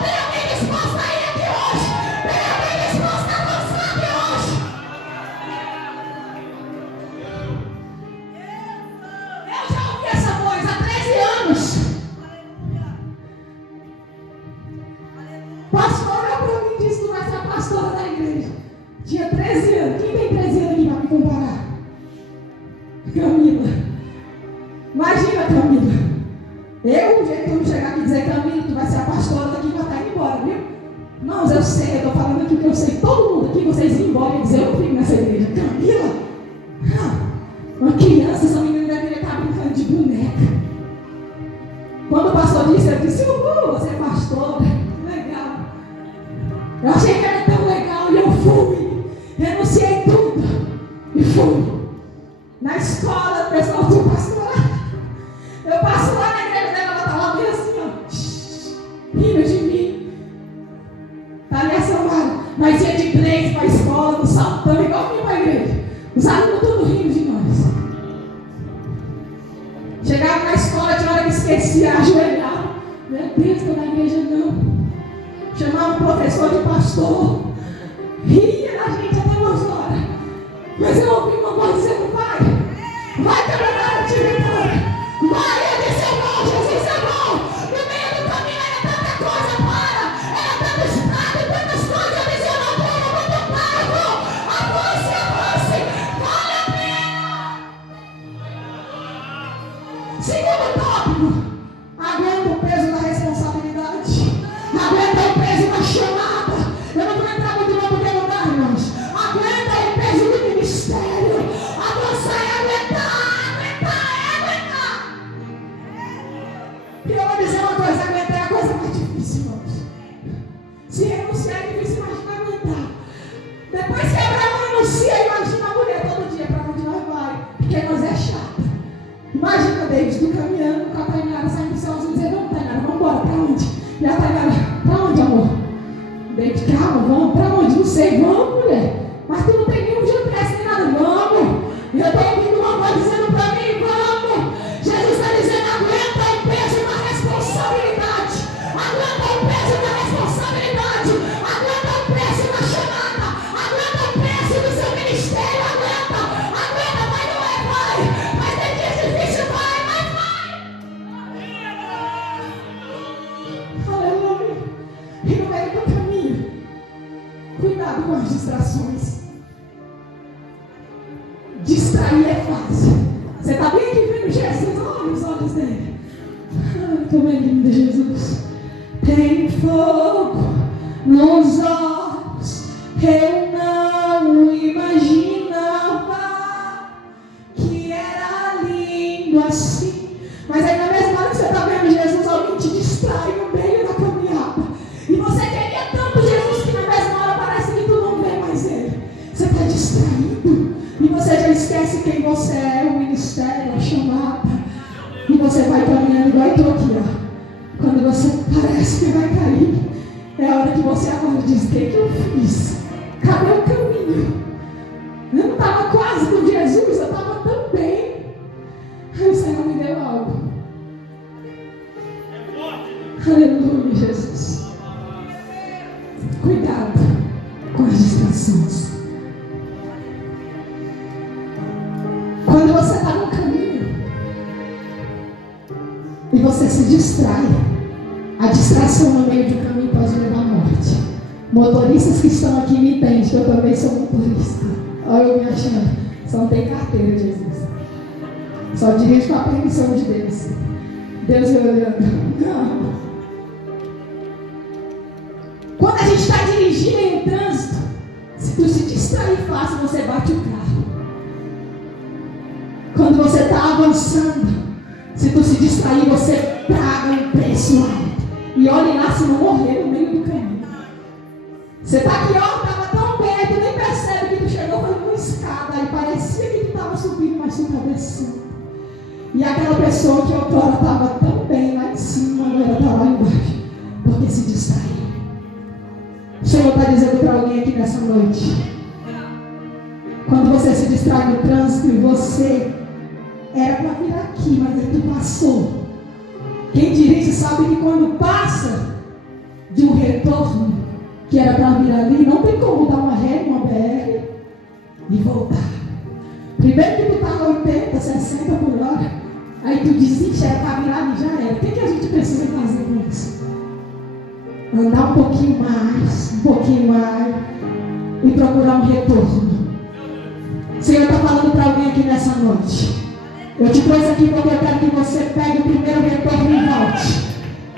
Tem alguém disposto a ir aqui hoje? Tem alguém disposto a avançar aqui hoje? vocês iam embora e dizer, eu fico nessa igreja. Camila, uma criança, essa menina deveria estar brincando de boneca. Quando o pastor disse, eu disse, você é pastora, legal. Eu achei que era tão legal e eu fui. Renunciei tudo e fui. Na escola, o pessoal do pastorar. Eu passo lá na igreja dela, ela está lá meio assim, ó, rindo de mim. Tá ali a Samara. Nós ia de 3 para a escola, no saltão, igual vinha para a igreja. Os alunos tudo rindo de nós. Chegava na escola, tinha hora que esquecia, ajoelhava. Meu Deus, estou na igreja não. Chamava o professor de pastor. Ria da gente até umas horas. Mas eu ouvi uma voz dizendo, vai trabalhar, tira embora. Vai, eu disse, é bom, Jesus é bom. No meio do caminho era tanta coisa, era tanto estado e tantas coisas. Eu disse, eu não vou, muito pago. Avance, vale a pena. Segundo tópico, aguenta o peso da responsabilidade. Aguenta o peso da chamada. Eu não vou entrar muito no porque não dá, irmãos. Aguenta o peso do ministério. Avançar e aguentar. E eu vou dizer uma coisa, aguentar é a coisa mais difícil, irmãos. Se renunciar é difícil, imagina aguentar. Depois que Abraão renuncia, imagina a mulher todo dia para onde nós vai. Porque nós é chata. Imagina David do caminhando com a Tainara saindo do céu e dizer, vamos Tainara, vamos embora, para onde? E a Tainara, para onde, amor? David, calma, vamos, para onde? Não sei, vamos, mulher. Mas tu não tem nenhum GPS nem nada, vamos. E eu estou ouvindo uma voz dizendo para mim, vamos. Jesus está dizendo, aguenta o peso da responsabilidade. Aguenta o peso da responsabilidade. Aguenta o peso da chamada. Aguenta o peso do seu ministério. Aguenta, vai, não é, vai. Mas tem dias difíceis, vai, mas vai. Aleluia. E no meio do caminho, cuidado com as distrações. Distrair é fácil. Você está bem aqui vendo Jesus? Olha os olhos dele. Como é lindo Jesus. Tem fogo nos olhos. Eu não imaginava que era lindo assim. Mas aí na mesma hora que você está vendo Jesus, alguém te distrai no meio da caminhada. E você queria tanto Jesus que na mesma hora parece que tu não vê mais ele. Você está distraído. E você já esquece quem você é, o ministério, a chamada. E você vai caminhando igual eu estou aqui, ó. Quando você parece que vai cair, é a hora que você agora diz, o que eu fiz? Cadê o caminho? Eu não estava quase com Jesus, eu estava tão bem. Aí o Senhor me deu algo. Aleluia, Jesus. Cuidado com as distrações. Quando você está no caminho e você se distrai, a distração no meio do caminho pode levar à morte. Motoristas que estão aqui me entendem, que eu também sou motorista. Olha eu me achando, só não tem carteira, Jesus. Só dirijo com a permissão de Deus. Deus me olhando. Não. Quando a gente está dirigindo em um trânsito, se tu se distrair fácil, você bate o carro. Quando você está avançando, se tu se distrair, você paga um preço alto. E olhe lá se não morrer no meio do caminho. Você está aqui, ó, estava tão perto, nem percebe que tu chegou por uma escada. E parecia que tu estava subindo, mas tu estava descendo. E aquela pessoa que outrora estava tão bem lá em cima, agora está lá embaixo. Porque se distraiu. O Senhor está dizendo para alguém aqui nessa noite. Quando você se distrai no trânsito e você era para vir aqui, mas aí tu passou. Quem dirige sabe que quando passa de um retorno, que era para vir ali, não tem como dar uma ré, uma BR e voltar. Primeiro que tu está 80, 60 por hora, aí tu desiste, era para vir ali, já era. O que a gente precisa fazer com isso? Andar um pouquinho mais e procurar um retorno. O Senhor está falando para alguém aqui nessa noite. Eu te trouxe aqui porque eu quero que você pegue o primeiro retorno e volte.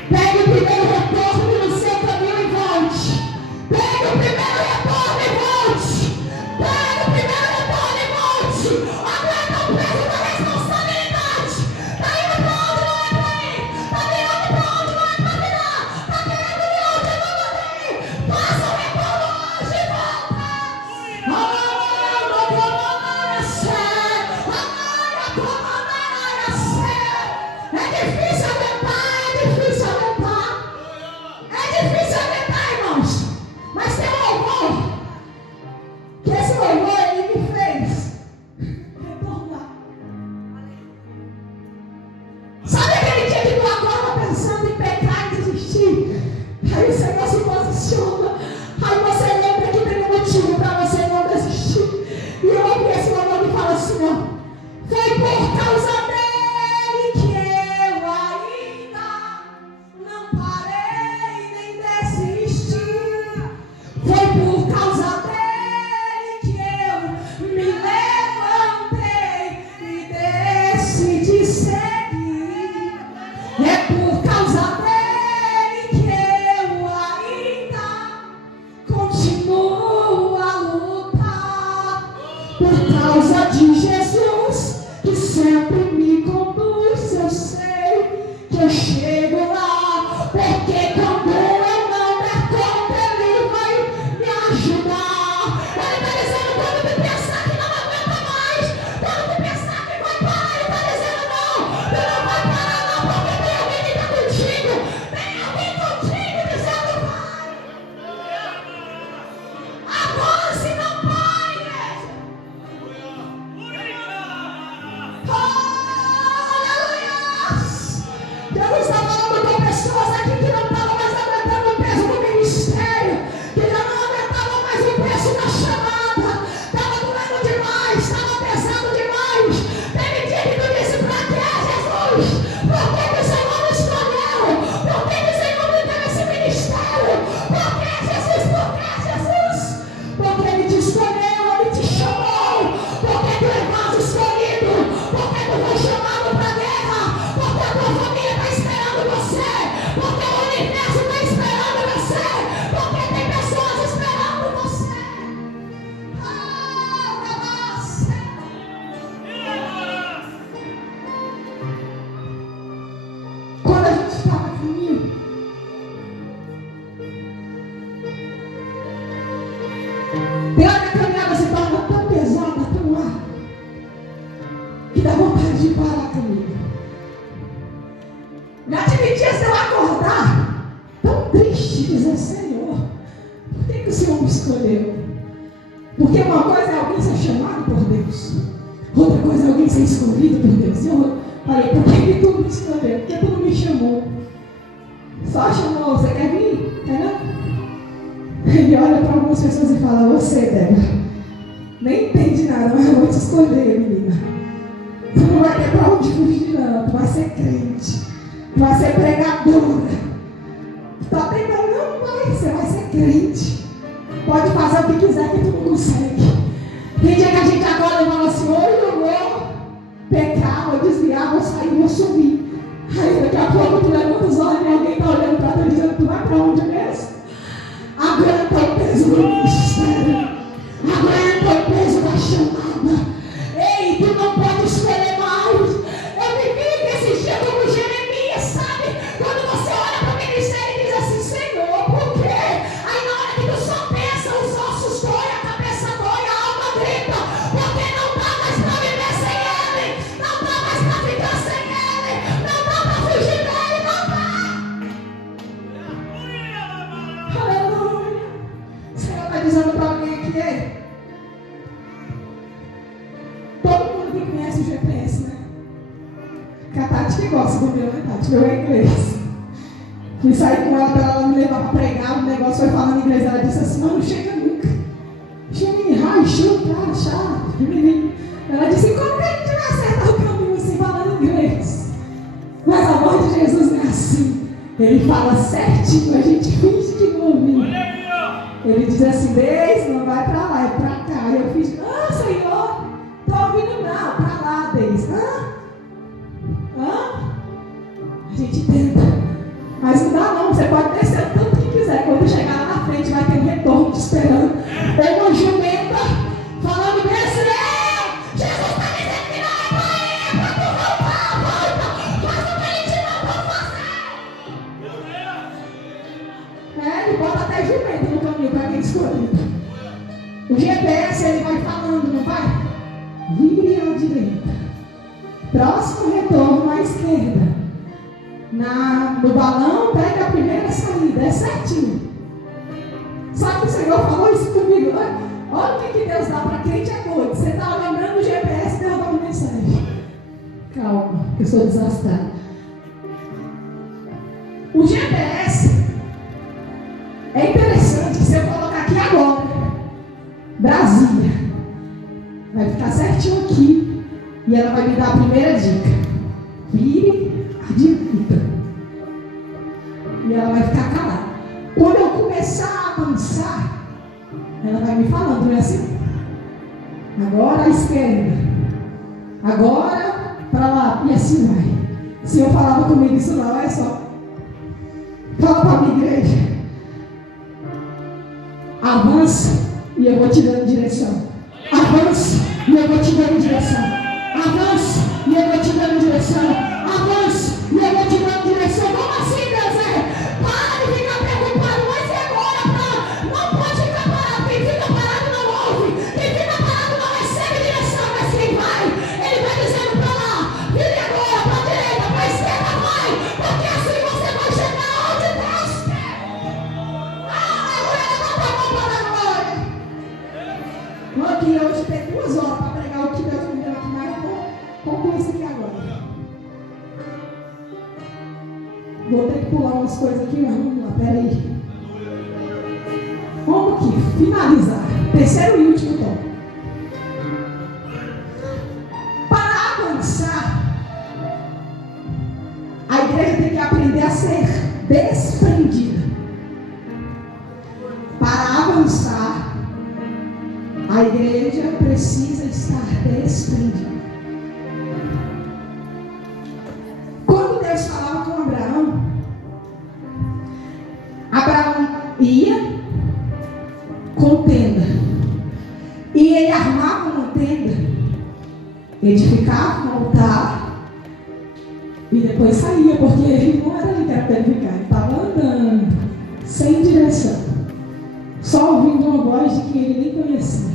Pegue o primeiro retorno no seu caminho e volte. Pegue o primeiro retorno e volte. que dá vontade de parar comigo. Já tive dias de eu acordar tão triste e dizer: Senhor, por que o Senhor me escolheu? Porque uma coisa é alguém ser chamado por Deus, outra coisa é alguém ser escolhido por Deus. E eu falei: por que tu me escolheu? Por que tu não me chamou? Só chamou: você quer vir? Quer não? Ele olha para algumas pessoas e fala: você, Débora, nem entende nada, mas eu vou te escolher, menina. Tu não vai ter para onde fugir, não. Tu vai ser crente, tu vai ser pregadora. Tu tá tentando, não vai, você vai ser crente. Pode fazer o que quiser que tu não consegue. Tem dia que a gente acorda e fala assim: hoje eu vou pecar, vou desviar, vou sair, vou subir. Aí daqui a pouco tu levanta os olhos e alguém está olhando para tu dizendo: tu vai para onde mesmo? Aguenta o peso do ministério, aguenta o peso da chamada. Ei, tu não pode escolher mais. Eu vivi esse dia como Jeremias, sabe? Quando você olha para o ministério e diz assim: Senhor, por quê? Aí na hora que tu só pensa, os ossos doem, a cabeça dói, a alma grita, porque não dá mais para viver sem Ele, não dá mais para ficar sem Ele, não dá para fugir dele, não dá. Aleluia. O Senhor está dizendo para alguém aqui: todo mundo que conhece o GPS, né? Que a Tati que gosta do meu, né, Tati? Meu é inglês. Fui sair com ela para ela me levar para pregar, o negócio foi falando inglês. Ela disse assim: não chega nunca. Ela disse: como que a gente vai acertar o caminho assim, falando inglês? Mas a voz de Jesus não é assim. Ele fala certinho, a gente finge que não ouviu. Ele diz assim: Deise, não vai para lá, é para cá. E eu fiz: Senhor, estou ouvindo não, para lá, Deise. A gente tenta, mas não dá não. Você pode descer o tanto que quiser. Quando chegar lá na frente vai ter um retorno te esperando. Ou uma jumenta falando bem assim: Jesus está dizendo que não é para ir, é para tu voltar, volta, faz o que ele te mandou fazer. Ele bota até jumenta no caminho para quem escolhido. O GPS ele vai falando, não vai? Vire à direita, próximo retorno à esquerda. No balão, pega a primeira saída, é certinho. Só que o Senhor falou isso comigo. Olha o que Deus dá para crente é doido. Você está lembrando o GPS, Deus dá uma mensagem. Calma, que eu sou desastrada. O GPS é interessante que se eu colocar aqui agora, Brasília, vai ficar certinho aqui e ela vai me dar a primeira dica: vire à direita. E ela vai ficar calada. Quando eu começar a avançar, ela vai me falando, não é assim? Agora à esquerda, agora para lá, e assim vai. O Senhor falava comigo isso não, é só. Fala para a minha igreja: avança e eu vou te dando direção. Avança e eu vou te dando direção. Avança e eu vou te dando direção. Avança e eu vou te dando direção. Como assim, Deus? Para de ficar preocupado. Mas e agora? Não pode ficar parado. Quem fica parado não ouve. Quem fica parado não recebe direção. Mas quem vai, ele vai dizendo para lá: vire agora, para a direita, para a esquerda, vai. Porque assim você vai chegar onde Deus quer. Aleluia, levanta a mão para a glória. Vou aqui hoje ter 2 horas para pregar o que Deus me deu aqui, mas eu vou concluir isso aqui agora. Vou ter que pular umas coisas aqui, mas vamos lá, peraí. Vamos aqui, finalizar. Terceiro e último tom. Para avançar, a igreja tem que aprender a ser desprendida. Para avançar, a igreja precisa estar desprendida. Quando Deus falava com Abraão, Abraão ia com tenda. E ele armava uma tenda, edificava um altar e depois saía, porque ele não era ali que era para ele ficar, ele estava andando, sem direção, só ouvindo uma voz de quem ele nem conhecia.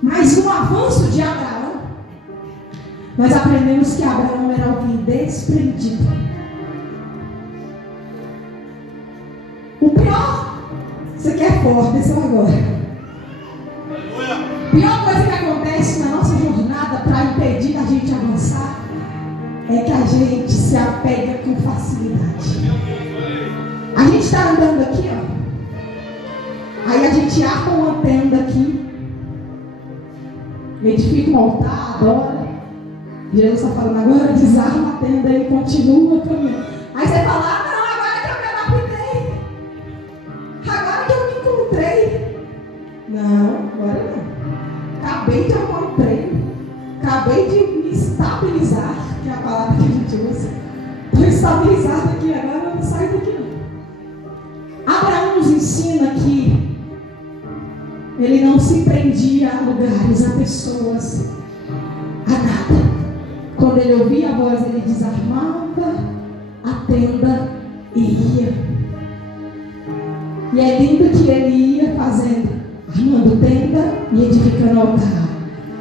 Mas no avanço de Abraão, nós aprendemos que Abraão era alguém desprendido. O pior, você quer forte, atenção agora. A pior coisa que acontece na nossa jornada para impedir a gente avançar é que a gente se apega com facilidade. A gente está andando aqui, ó. Aí a gente arma uma tenda aqui, edifica um altar, adora. Jesus está falando agora, desarma a tenda e continua caminhando. Aí você fala, não, agora que eu me adaptei. Agora que eu me encontrei. Não, agora não. Acabei de arrumar um treino. Acabei de me estabilizar, que é a palavra que a gente usa. Estou estabilizado aqui, agora eu não saio daqui não. Abraão nos ensina que ele não se prendia a lugares, a pessoas, a nada. Quando ele ouvia a voz, ele desarmava a tenda e ia. E é lindo que ele ia fazendo, armando tenda e edificando altar.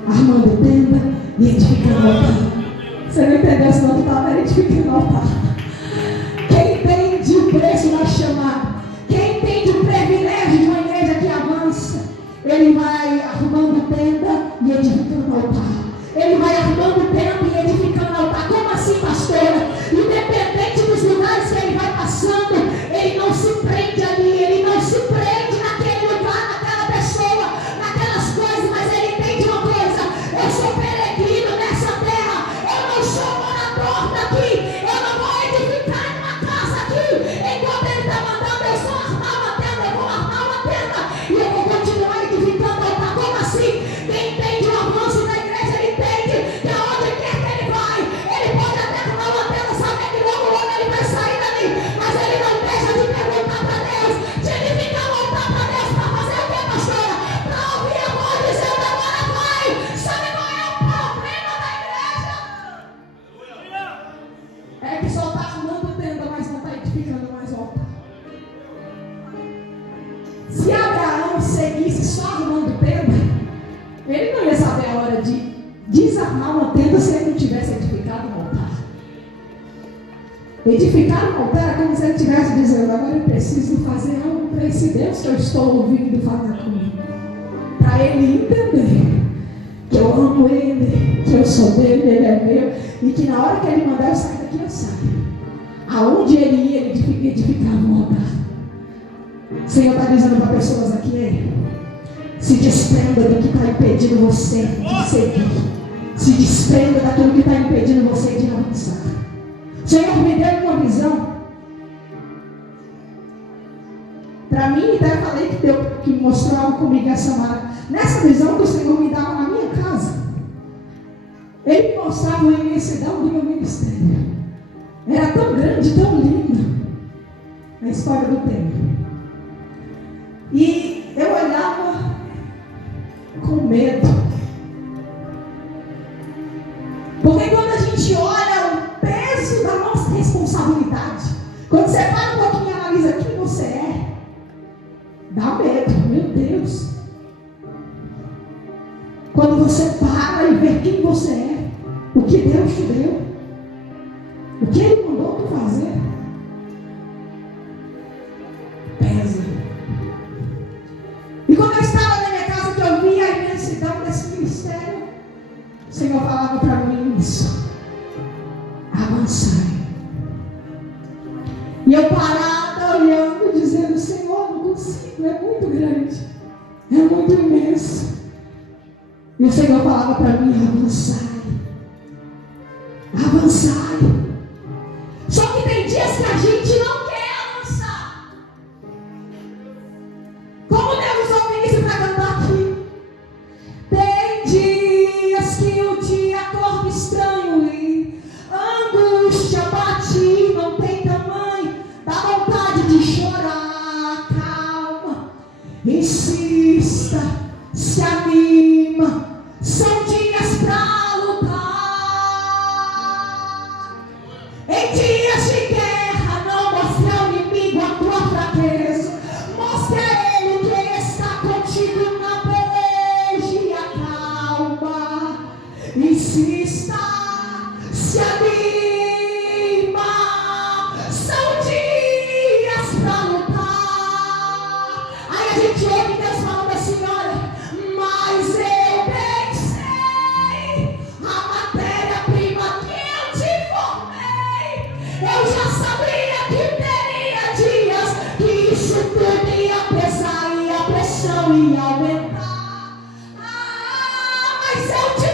Armando tenda e edificando altar. Você não entendeu, senão tu estava edificando altar. Quem entende o preço da chamada, quem entende o privilégio de uma igreja que avança, ele vai arrumando tenda e edificando altar. Ele vai arrumando tenda e edificando altar. Como assim, pastora? Independente dos lugares que ele vai passando, ele não se prende ali, ele não se prende naquele lugar, naquela pessoa, naquelas coisas, mas ele entende uma coisa: eu sou peregrino nessa terra, eu não sou morador daqui, eu não vou edificar uma casa aqui. Enquanto ele está mandando, eu só armar uma tenda, eu vou armar uma tenda e eu vou continuar edificando altar. Como assim? Quem entende o avanço da igreja, ele entende que aonde quer que ele vai, ele pode até arrumar uma tenda, saber que logo ele vai sair dali, mas ele não deixa de perguntar para Deus, de edificar um altar para Deus, para fazer o que, pastora? Para ouvir a voz dizendo, agora vai. Sabe qual é o problema da igreja? É que só está arrumando tenda, mas não está edificando mais o altar. Se Abraão seguisse só arrumando tenda, ele não ia saber a hora de desarmar uma tenda se ele não tivesse edificado um altar. Edificar um altar é como se ele estivesse dizendo, agora eu preciso fazer algo para esse Deus que eu estou ouvindo falar comigo. Para ele entender que eu amo ele, que eu sou dele, ele é meu, e que na hora que ele mandar eu sair daqui, eu saio. Aonde ele ia, ele edificava um altar. O Senhor está dizendo para pessoas aqui, se desprenda do que está impedindo você de seguir. Se desprenda daquilo que está impedindo você de avançar. O Senhor me deu uma visão. Para mim, até falei que mostrou algo comigo essa semana. Nessa visão que o Senhor me dava na minha casa, Ele me mostrava a imensidão do meu ministério. Era tão grande, tão linda a história do templo. E eu olhava com medo. Porque quando a gente olha o peso da nossa responsabilidade, quando você para um pouquinho e analisa quem você é, dá medo, meu Deus. Quando você para e vê quem você é, o que Deus te deu, o que Ele mandou tu fazer, pesa. E quando eu estava na minha casa, que eu via a imensidão desse ministério, o Senhor falava para mim isso: avançar. E eu parada, olhando, dizendo: Senhor, não consigo, é muito grande, é muito imenso. E o Senhor falava para mim: avançar, avançar. Só que tem dias que a gente não quer avançar. Como Deus ouve isso para cantar aqui? Tem dias que o dia torna estranho e angústia bate, não tem tamanho, dá vontade de chorar. Calma, insista, se anima, são dias pra lutar. Em dias de guerra, não mostre ao inimigo a tua fraqueza, mostre a ele que ele está contigo na peleja. Calma, insista, é o tipo